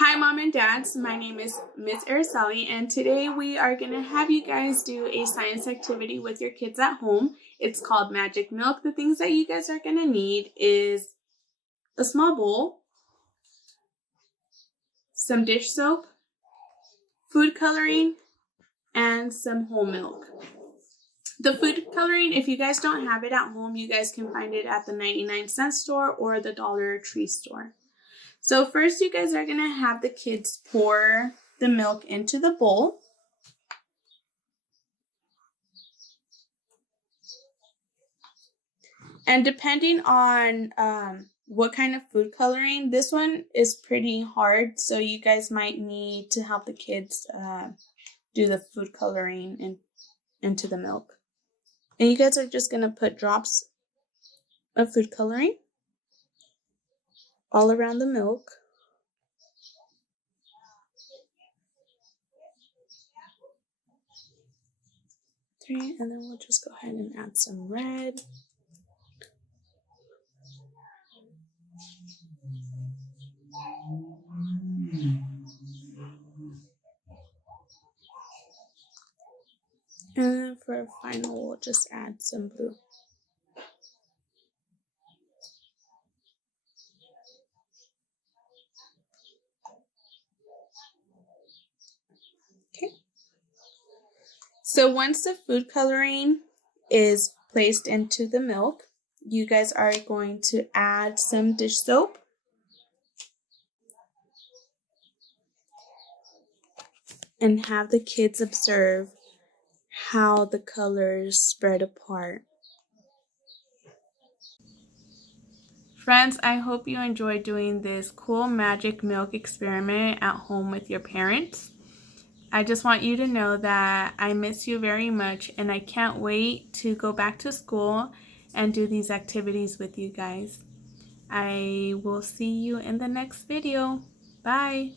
Hi mom and dads, my name is Miss Araceli and today we are going to have you guys do a science activity with your kids at home. It's called Magic Milk. The things that you guys are going to need is a small bowl, some dish soap, food coloring, and some whole milk. The food coloring, if you guys don't have it at home, you guys can find it at the 99-cent store or the Dollar Tree store. So first you guys are going to have the kids pour the milk into the bowl. And depending on what kind of food coloring, this one is pretty hard, so you guys might need to help the kids do the food coloring into the milk. And you guys are just going to put drops of food coloring all around the milk. Okay, and then we'll just go ahead and add some red. And then for a final, we'll just add some blue. Okay. So once the food coloring is placed into the milk, you guys are going to add some dish soap. And have the kids observe how the colors spread apart. Friends, I hope you enjoyed doing this cool magic milk experiment at home with your parents. I just want you to know that I miss you very much and I can't wait to go back to school and do these activities with you guys. I will see you in the next video. Bye.